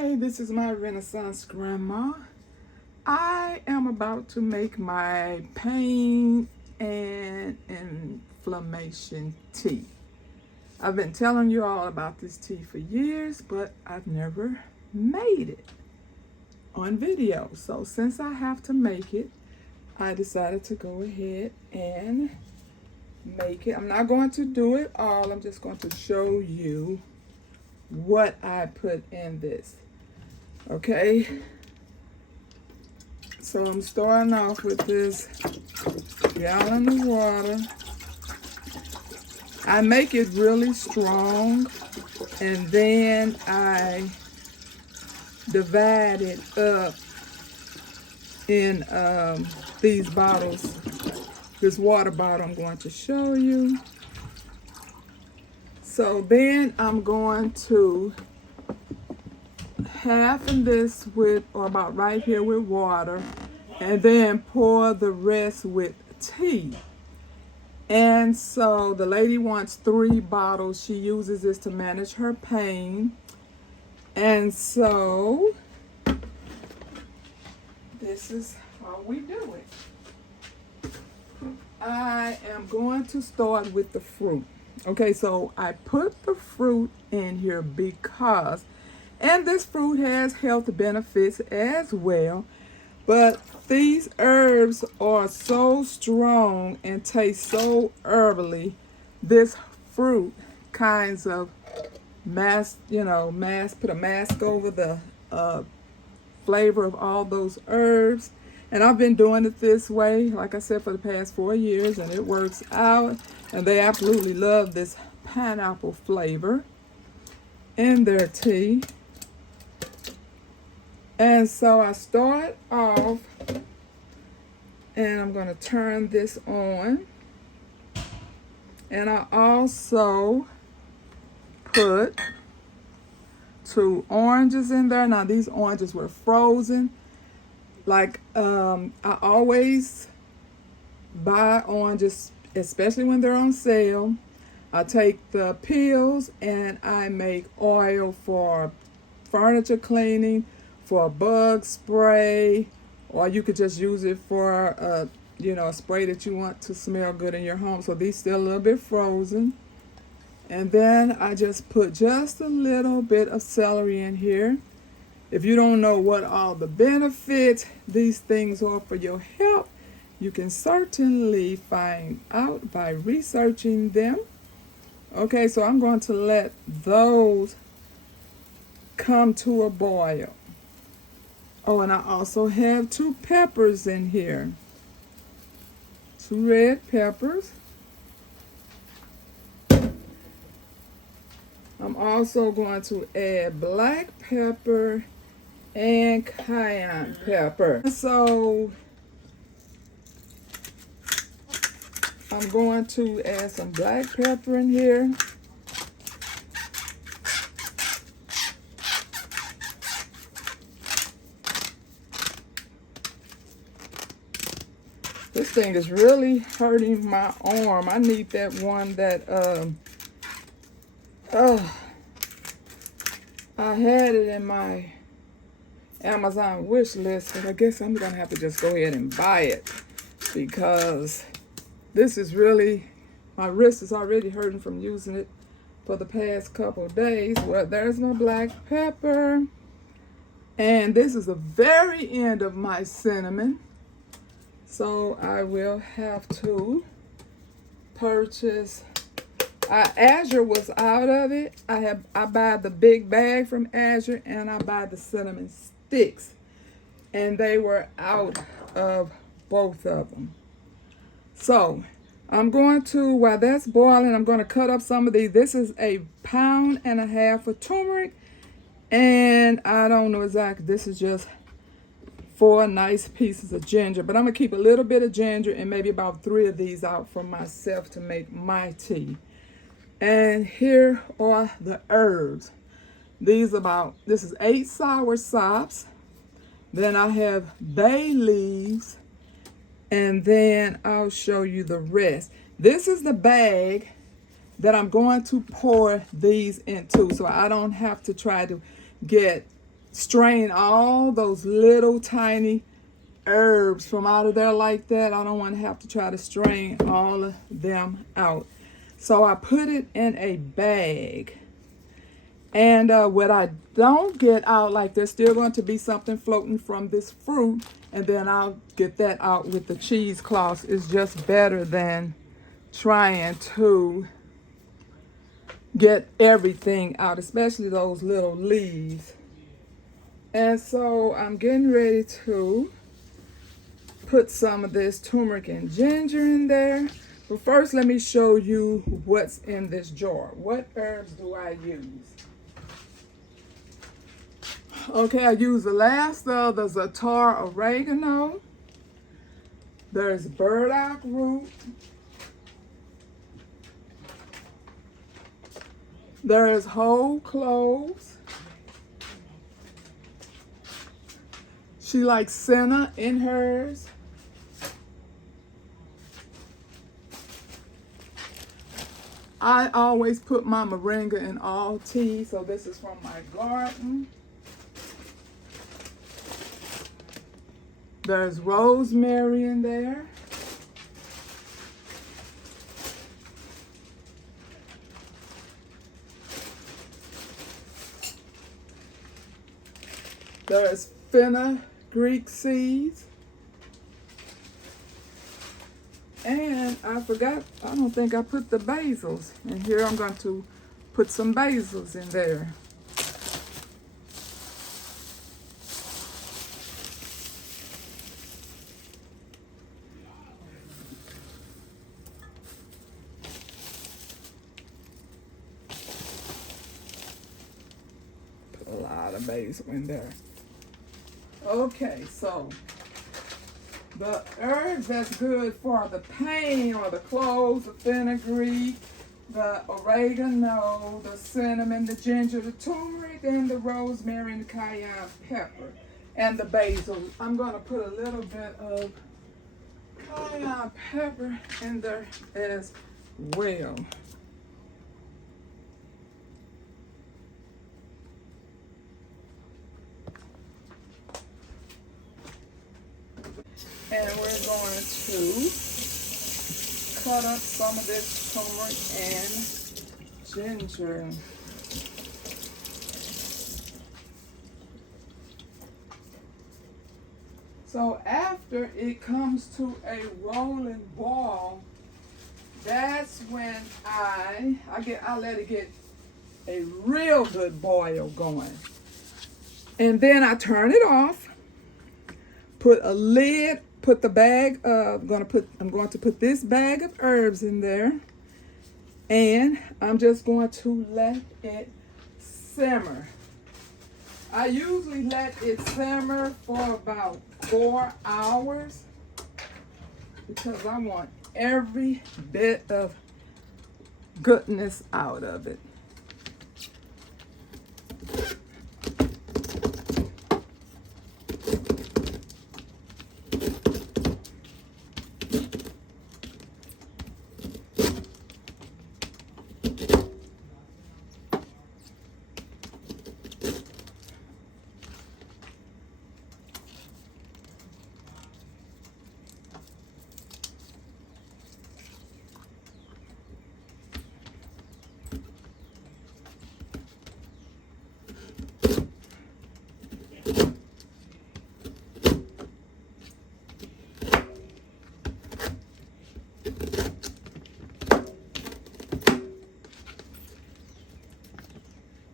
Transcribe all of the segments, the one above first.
Hi, this is my Renaissance grandma. I am about to make my pain and inflammation tea. I've been telling you all about this tea for years, but I've never made it on video. So since I have to make it, I decided to go ahead and make it. I'm not going to do it all. I'm just going to show you what I put in this. Okay, so I'm starting off with this gallon of water. I make it really strong, and then I divide it up in these bottles. This water bottle I'm going to show you. So then I'm going to halfen this with, or about right here, with water, and then pour the rest with tea. And so the lady wants 3 bottles. She uses this to manage her pain. And so this is how we do it. I am going to start with the fruit. Okay, so I put the fruit in here because, and this fruit has health benefits as well, but these herbs are so strong and taste so herbally. This fruit kinds of put a mask over the flavor of all those herbs. And I've been doing it this way, like I said, for the past 4 years, and it works out. And they absolutely love this pineapple flavor in their tea. And so I start off, and I'm going to turn this on. And I also put 2 oranges in there. Now these oranges were frozen. Like I always buy oranges, especially when they're on sale. I take the peels and I make oil for furniture cleaning, for bug spray, or you could just use it for a spray that you want to smell good in your home. So these still a little bit frozen. And then I just put just a little bit of celery in here. If you don't know what all the benefits these things are for your health, you can certainly find out by researching them. Okay, so I'm going to let those come to a boil. Oh, and I also have 2 peppers in here. 2 red peppers. I'm also going to add black pepper and cayenne pepper. So I'm going to add some black pepper in here. This thing is really hurting my arm. I need that one that I had it in my Amazon wish list, but I guess I'm gonna have to just go ahead and buy it, because this is really, my wrist is already hurting from using it for the past couple of days. Well, there's my black pepper, and this is the very end of my cinnamon, so I will have to purchase. Azure was out of it. I buy the big bag from Azure, and I buy the cinnamon sticks, and they were out of both of them. So I'm going to, while that's boiling, I'm going to cut up some of these. This is 1.5 pounds of turmeric, and I don't know exactly, this is just 4 nice pieces of ginger, but I'm gonna keep a little bit of ginger and maybe about 3 of these out for myself to make my tea. And here are the herbs. This is 8 sour sops. Then I have bay leaves. And then I'll show you the rest. This is the bag that I'm going to pour these into, so I don't have to try to get strain all those little tiny herbs from out of there like that. I don't want to have to try to strain all of them out. So I put it in a bag. And what I don't get out, like there's still going to be something floating from this fruit, and then I'll get that out with the cheesecloth. It's just better than trying to get everything out, especially those little leaves. And so I'm getting ready to put some of this turmeric and ginger in there. But first, let me show you what's in this jar. What herbs do I use? Okay, I use the last of the Zatar oregano. There's burdock root. There is whole cloves. She likes senna in hers. I always put my moringa in all tea, so this is from my garden. There's rosemary in there. There's fenugreek seeds. And I forgot, I don't think I put the basils. And here I'm going to put some basils in there. Put a lot of basil in there. Okay, so the herbs that's good for the pain are the cloves, the fenugreek, the oregano, the cinnamon, the ginger, the turmeric, and the rosemary, and the cayenne pepper, and the basil. I'm going to put a little bit of cayenne pepper in there as well. And we're going to cut up some of this turmeric and ginger. So after it comes to a rolling boil, that's when I let it get a real good boil going. And then I turn it off, put a lid, put the bag of, I'm going to put this bag of herbs in there, and I'm just going to let it simmer. I usually let it simmer for about 4 hours because I want every bit of goodness out of it.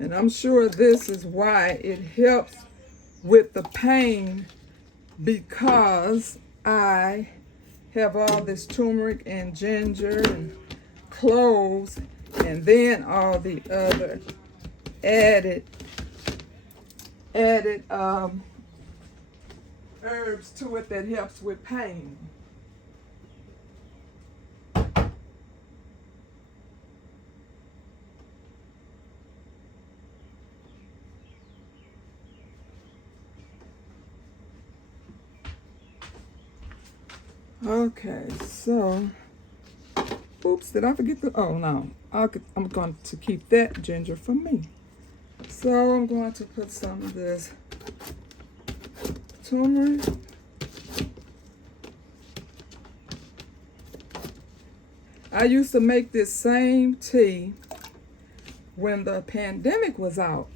And I'm sure this is why it helps with the pain, because I have all this turmeric and ginger and cloves, and then all the other added herbs to it that helps with pain. Okay, so, oops, did I forget the, oh no, I'm going to keep that ginger for me. So I'm going to put some of this turmeric. I used to make this same tea when the pandemic was out.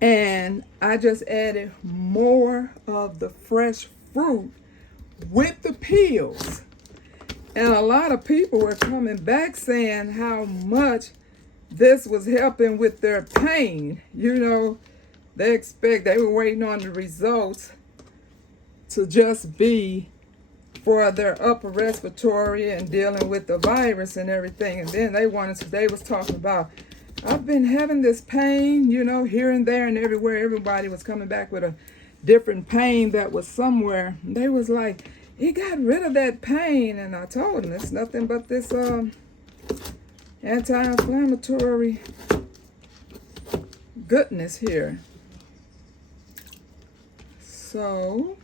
And I just added more of the fresh fruit with the peels. And a lot of people were coming back saying how much this was helping with their pain. You know, they were waiting on the results to just be for their upper respiratory and dealing with the virus and everything. And then they was talking about, I've been having this pain, you know, here and there and everywhere. Everybody was coming back with a different pain that was somewhere. And they was like, it got rid of that pain. And I told them it's nothing but this anti-inflammatory goodness here. So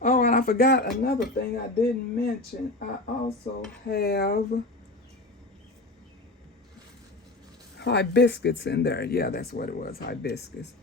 oh, and I forgot another thing I didn't mention. I also have hibiscus in there. Yeah, that's what it was, hibiscus.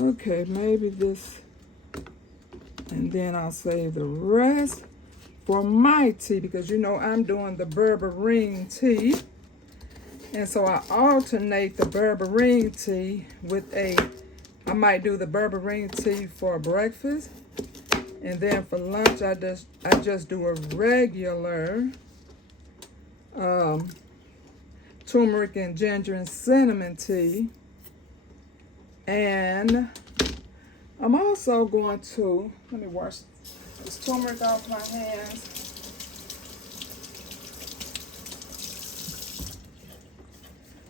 Okay, maybe this, and then I'll save the rest for my tea, because you know I'm doing the berberine tea. And so I alternate the berberine tea with I might do the berberine tea for breakfast. And then for lunch, I just do a regular turmeric and ginger and cinnamon tea. And I'm also going to, let me wash this turmeric off my hands.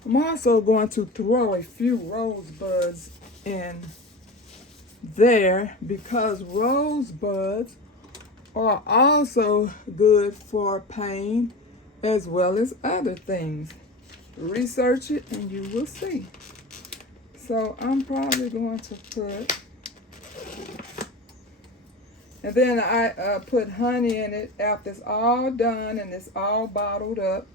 I'm also going to throw a few rosebuds in there, because rosebuds are also good for pain as well as other things. Research it and you will see. So I'm probably going to put, and then I put honey in it after it's all done and it's all bottled up.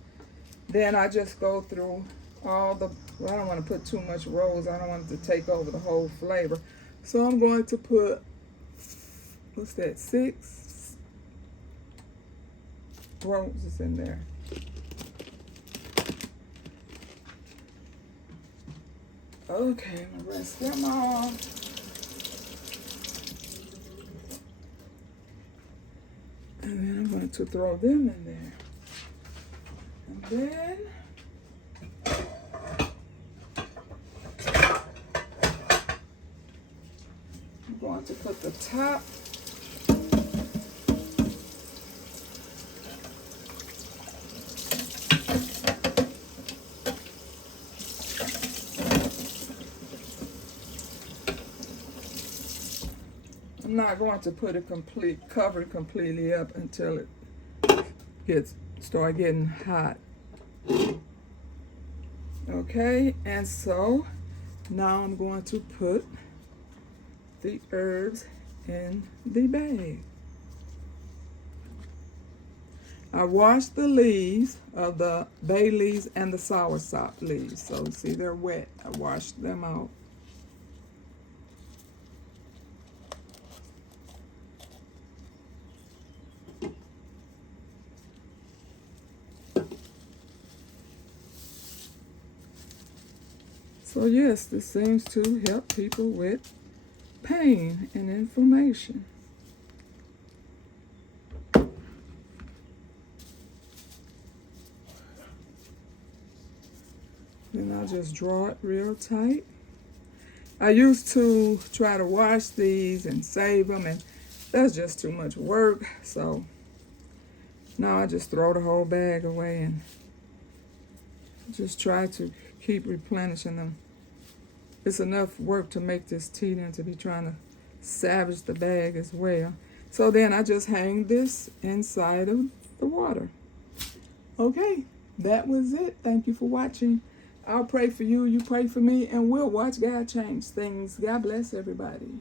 Then I just go through all the, well, I don't want to put too much rose. I don't want it to take over the whole flavor. So I'm going to put, what's that, 6 roses in there. Okay, I'm gonna rinse them off. And then I'm going to throw them in there. And then I'm going to put the top . I'm not going to put it covered completely up until it start getting hot. Okay, and so now I'm going to put the herbs in the bag. I washed the leaves of the bay leaves and the soursop leaves. So see, they're wet. I washed them out. So yes, this seems to help people with pain and inflammation. Then I'll just draw it real tight. I used to try to wash these and save them, and that's just too much work. So now I just throw the whole bag away and just try to keep replenishing them. It's enough work to make this tea than to be trying to savage the bag as well. So then I just hang this inside of the water. Okay, that was it. Thank you for watching. I'll pray for you, you pray for me, and we'll watch God change things. God bless everybody.